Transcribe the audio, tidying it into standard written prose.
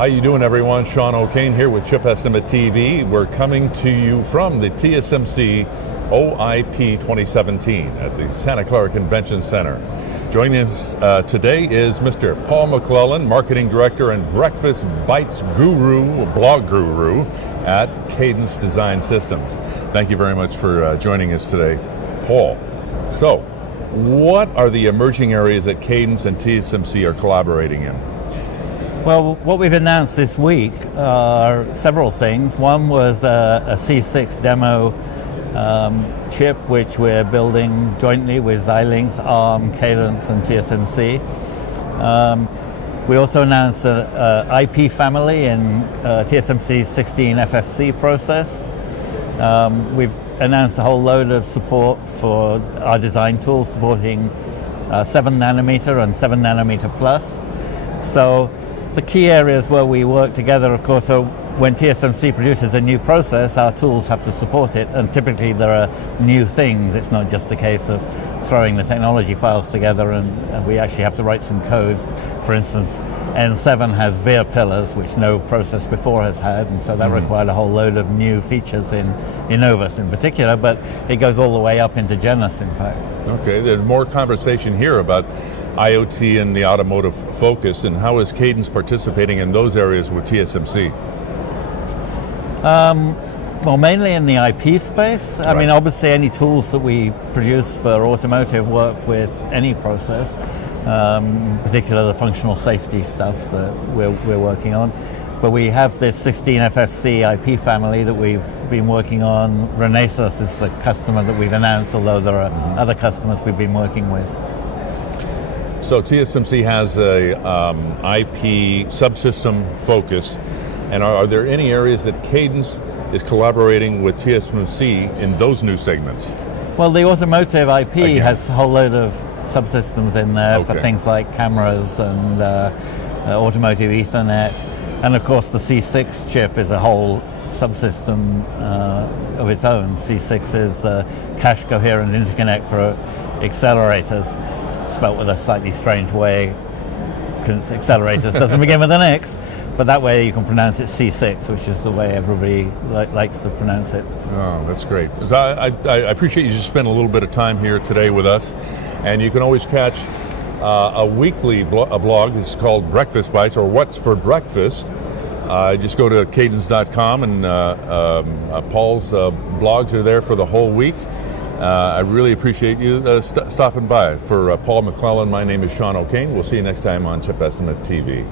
How you doing, everyone? Sean O'Kane here with Chip Estimate TV. We're coming to you from the TSMC OIP 2017 at the Santa Clara Convention Center. Joining us today is Mr. Paul McLellan, Marketing Director and Breakfast Bites Guru, Blog Guru at Cadence Design Systems. Thank you very much for joining us today, Paul. So, what are the emerging areas that Cadence and TSMC are collaborating in? Well, what we've announced this week are several things. One was a C6 demo chip, which we're building jointly with Xilinx, ARM, Cadence, and TSMC. We also announced an IP family in TSMC's 16 FFC process. We've announced a whole load of support for our design tools supporting 7 nanometer and 7 nanometer plus. So the key areas where we work together, of course, are when TSMC produces a new process, our tools have to support it, and typically there are new things. It's not just a case of throwing the technology files together, and we actually have to write some code. For instance, N7 has VIR pillars, which no process before has had, and so that required a whole load of new features in Novus in particular, but it goes all the way up into Genus, in fact. Okay, there's more conversation here about IoT and the automotive focus, and how is Cadence participating in those areas with TSMC? Well, mainly in the IP space. I mean, obviously any tools that we produce for automotive work with any process, particularly the functional safety stuff that we're working on. But we have this 16 FFC IP family that we've been working on. Renesas is the customer that we've announced, although there are other customers we've been working with. So TSMC has a IP subsystem focus, and are there any areas that Cadence is collaborating with TSMC in those new segments? Well, the automotive IP has a whole load of subsystems in there for things like cameras and automotive Ethernet, and of course the C6 chip is a whole subsystem of its own. C6 is cache coherent interconnect for accelerators, spelt with a slightly strange way, because accelerators doesn't begin with an X, but that way you can pronounce it C6, which is the way everybody likes to pronounce it. Oh, that's great. So I appreciate you just spending a little bit of time here today with us, and you can always catch a weekly blog. It's called Breakfast Bites, or What's for Breakfast. Just go to Cadences.com, and Paul's blogs are there for the whole week. I really appreciate you stopping by. For Paul McLellan, my name is Sean O'Kane. We'll see you next time on Chip Estimate TV.